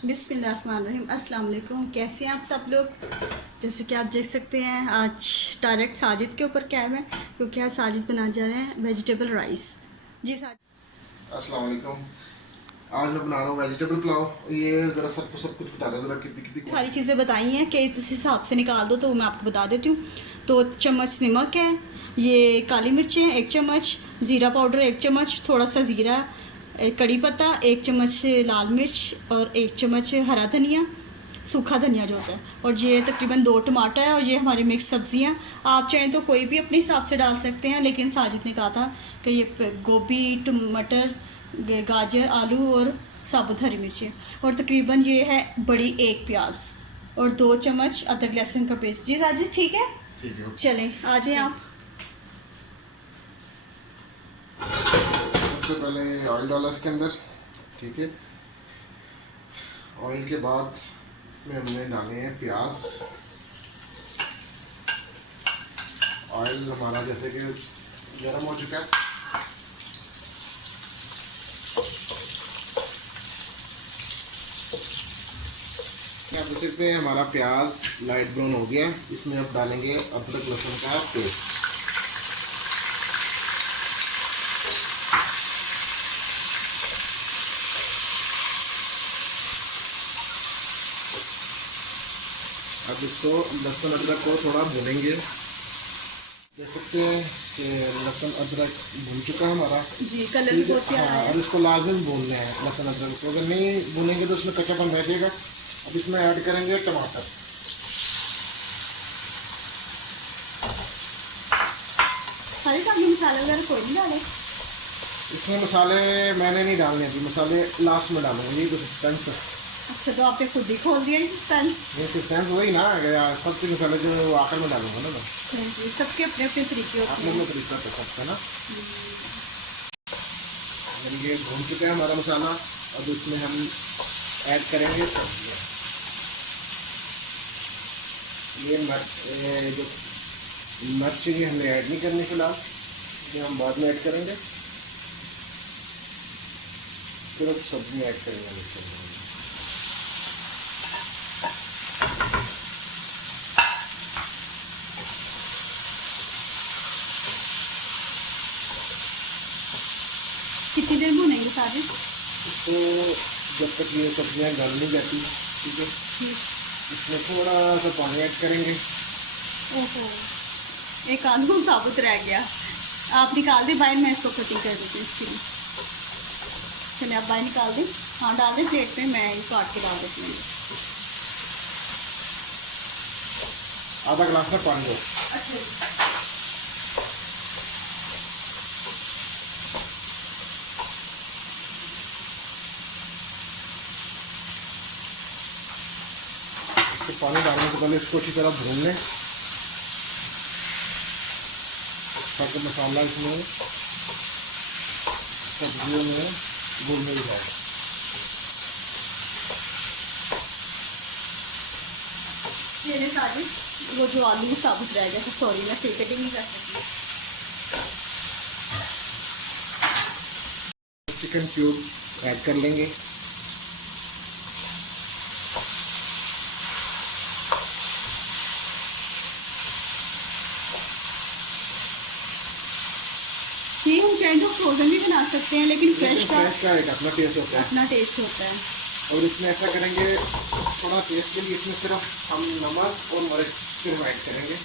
बिस्मिल्लाहिर्रहमानिर्रहीम। अस्सलाम वालेकुम। कैसे हैं आप सब लोग? जैसे कि आप देख सकते हैं आज डायरेक्ट साजिद के ऊपर कैब है क्योंकि आज साजिद बना जा रहे हैं वेजिटेबल राइस। जी साजिद। अस्सलाम वालेकुम। आज मैं बना रहा हूँ वेजिटेबल पुलाव। ये ज़रा सब कुछ बता रहा, ज़रा कितनी कितनी सारी चीज़ें बताई हैं कि इस हिसाब से निकाल दो, तो मैं आपको बता देती हूँ। 2 चम्मच नमक है, ये काली मिर्चें 1 चम्मच, ज़ीरा पाउडर 1 चम्मच, थोड़ा सा ज़ीरा, कड़ी पत्ता 1 चम्मच, लाल मिर्च और 1 चम्मच हरा धनिया, सूखा धनिया जो होता है, और ये तकरीबन 2 टमाटर है, और ये हमारी मिक्स सब्ज़ियाँ। आप चाहें तो कोई भी अपने हिसाब से डाल सकते हैं, लेकिन साजिद ने कहा था कि ये गोभी, टमाटर, गाजर, आलू और साबुत हरी मिर्चें, और तकरीबन ये है बड़ी 1 प्याज और 2 चम्मच अदरक लहसुन का पेस्ट। जी साजिद ठीक है? ठीक है। चलें आ जाएं आप। सबसे पहले ऑयल डाला इसके अंदर, ठीक है। ऑयल के बाद इसमें हमने डाले हैं प्याज। ऑयल हमारा जैसे कि गर्म हो चुका है। आप देख सकते हैं हमारा प्याज लाइट ब्राउन हो गया। इसमें अब डालेंगे अदरक लहसुन का पेस्ट। अब इसको लहसुन अदरक को थोड़ा भूनेंगे। देख सकते हैं कि लहसुन अदरक भून चुका है हमारा। जी कलर भी बहुत प्यारा हाँ, है। और इसको लाजम भूनना है लहसुन अदरक को। अगर नहीं भूनेंगे तो उसमें कच्चापन रह जाएगा। अब इसमें ऐड करेंगे टमाटर। सारे काफ़ी मसाले वगैरह कोई नहीं डाले? इसमें मसाले मैंने नहीं डालने अभी, मसाले लास्ट में डालूंगा। ये तो सस्पेंस है। अच्छा, तो आपने खुद ही खोल दिया सस्पेंस। ये सस्पेंस वही ना, सबके मसाले जो वो आखिर में डालूंगा ना मैं। जी, सबके अपने अपने तरीके होते अपने हैं। अपने तरीका तो सबका ना। अगर ये भून चुका है हमारा मसाला, अब इसमें हम ऐड करेंगे सब्जियाँ। ये जो मिर्च ये हमने ऐड नहीं करनी फिलहाल, ये हम बाद में ऐड करेंगे। सिर्फ सब्जियाँ ऐड करेंगे इसके अंदर। कितनी देर भुनेंगे साजिद? तो जब तक ये सब्जियाँ गल नहीं जाती, ठीक है, इसमें थोड़ा सा पानी ऐड करेंगे। ओहो, एक आलू साबुत रह गया। आप निकाल दें बाहर, मैं इसको कटिंग कर देती हूँ इसके लिए। चलिए आप बाहर निकाल दें। हाँ डाल दें प्लेट में, मैं ये काट के डाल देती हूँ। आधा गिलास में पानी दो। अच्छा, तो पानी डालने से पहले इसको अच्छी तरह भून लें ताकि मसाला इसमें सब्जियों में घुल मिल जाए। मेरे साजिद वो जो आलू साबुत रह गया था, सॉरी मैं सही कटिंग नहीं कर सकती। चिकन क्यूब ऐड कर लेंगे। ये हम चाहें तो फ्रोज़न भी बना सकते हैं, लेकिन फ्रेश का एक अपना टेस्ट होता है। अपना टेस्ट होता है। और इसमें ऐसा करेंगे, थोड़ा टेस्ट के लिए इसमें सिर्फ हम नमक और मिर्च सिर्फ ऐड करेंगे।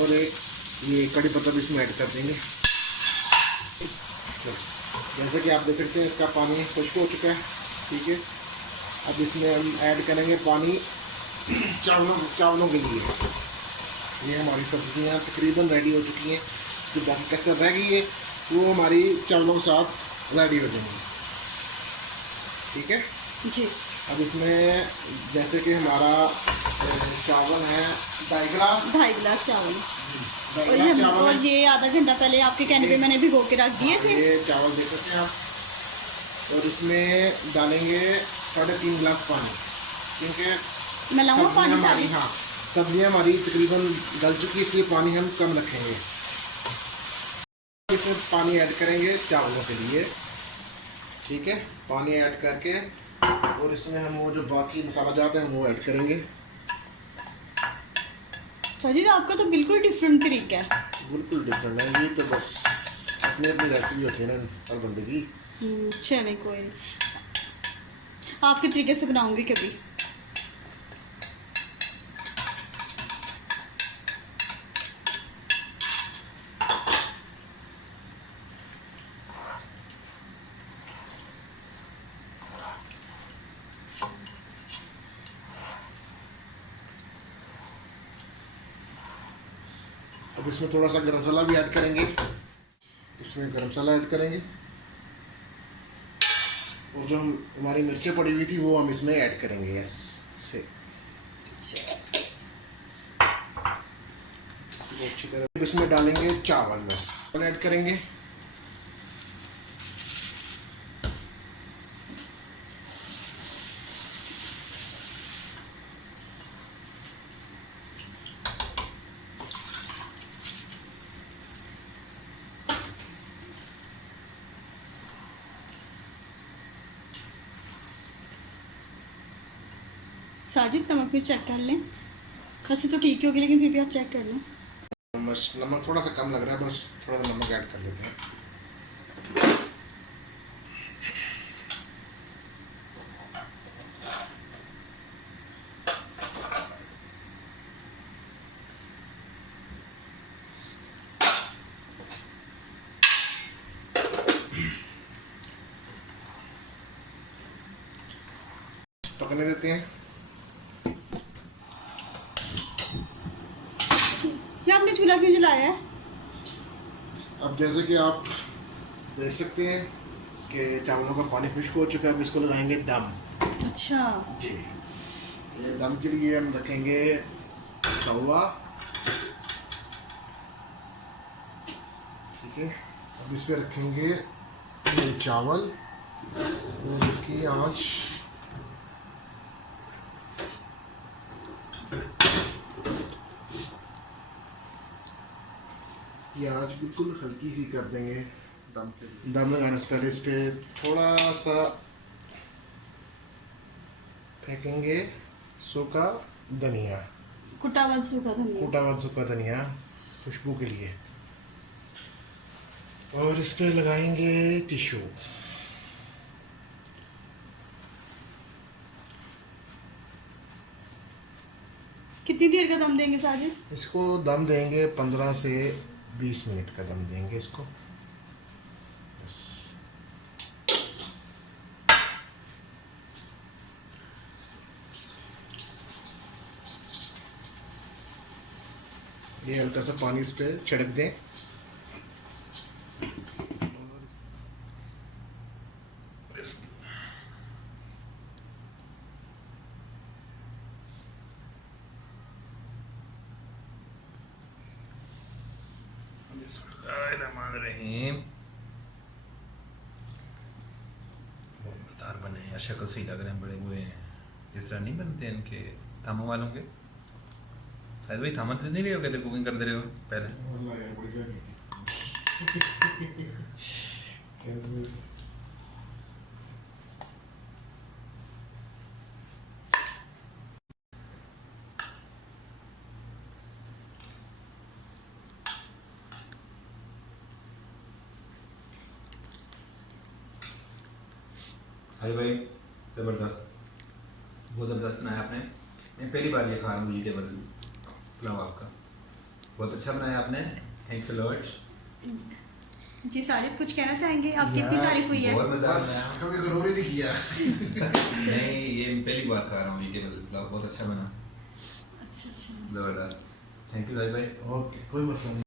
और एक ये कड़ी पत्ता भी इसमें ऐड कर देंगे। जैसे कि आप देख सकते हैं इसका पानी खुश्क हो चुका है, ठीक है। अब इसमें हम ऐड करेंगे पानी चावलों के लिए। ये हमारी सब्जियां तकरीबन रेडी हो चुकी हैं। जो बाकी कसर रह गई है वो हमारी चावलों के साथ रेडी हो जाएंगी, ठीक है जी। अब इसमें जैसे कि हमारा चावल है 2.5 गिलास चावल, और 2.5 ये चावल और है। ये आधा घंटा पहले आपके कहने पे मैंने भिगो के रख दिए थे। ये चावल देख सकते हैं आप। और इसमें डालेंगे 3.5 गिलास पानी, क्योंकि मैं लाऊंगा पानी हमारी, सारी। हाँ सब्जियाँ हमारी तकरीबन गल चुकी है, इसलिए पानी हम कम रखेंगे। इसमें पानी ऐड करेंगे चावलों के लिए, ठीक है। पानी ऐड करके और इसमें हम वो जो बाकी मसाला जाते हैं वो ऐड करेंगे। साजिद आपका तो बिल्कुल डिफरेंट तरीका है। बिल्कुल डिफरेंट है ये तो, बस अपनी अपनी रेसिपी होती है ना हर बंदे की। चले कोई नहीं, आपके तरीके से बनाऊंगी कभी। अब इसमें थोड़ा सा गरम मसाला भी ऐड करेंगे, इसमें गरम मसाला ऐड करेंगे और जो हमारी मिर्चें पड़ी हुई थी वो हम इसमें ऐड करेंगे ऐसे अच्छी तरह। अब इसमें डालेंगे चावल, बस ऐड करेंगे। साजिद नमक फिर चेक कर लें, वैसे तो ठीक ही होगी लेकिन फिर भी आप चेक कर लें। नमक थोड़ा सा कम लग रहा है, बस थोड़ा सा नमक ऐड कर लेते हैं। पकने देते हैं। ये आपने चूल्हा क्यों जलाया है? अब जैसे कि आप देख सकते हैं कि चावलों का पानी खुश्क हो चुका है, अब इसको लगाएंगे दम। अच्छा जी, ये दम के लिए हम रखेंगे तवा, ठीक है। अब इस पे रखेंगे ये चावल और इसकी आंच ये आंच बिल्कुल हल्की सी कर देंगे। दम लगाने से पहले इस पे थोड़ा सा फेंकेंगे सूखा धनिया, कुटा हुआ सूखा धनिया। कूटा हुआ सूखा धनिया खुशबू के लिए, और इस पे लगाएंगे टिश्यू। कितनी देर का दम देंगे साजिद? इसको दम देंगे 15 से 20 मिनट का दम देंगे इसको, बस। ये हल्का सा पानी इस पे छिड़क दें। बिस्मिल्लाहिर्रहमानिर्रहीम। बहुत मज़ेदार बने हैं, शक्ल से ही लग रहे हैं बड़े हुए हैं, जिस तरह नहीं बनते इनके थामों वालों के। शायद भाई थामा नहीं रहे हो, कहते कुकिंग कर दे रहे हो पहले। अरे भाई ज़बरदस्त, बहुत ज़बरदस्त बनाया आपने। मैं पहली बार ये खा रहा हूँ वेजिटेबल पुलाव आपका, बहुत अच्छा बनाया आपने, थैंक्स अ लॉट। जी साजिद कुछ कहना चाहेंगे? आपकी इतनी तारीफ हुई है। बहुत मज़ेदार बनाया। कभी गौर ही नहीं किया। नहीं, ये मैं पहली बार खा रहा हूँ वेजिटेबल पुलाव, बहुत अच्छा बना, अच्छा अच्छा। ज़बरदस्त। थैंक यू राज भाई। ओके, कोई मसला नहीं।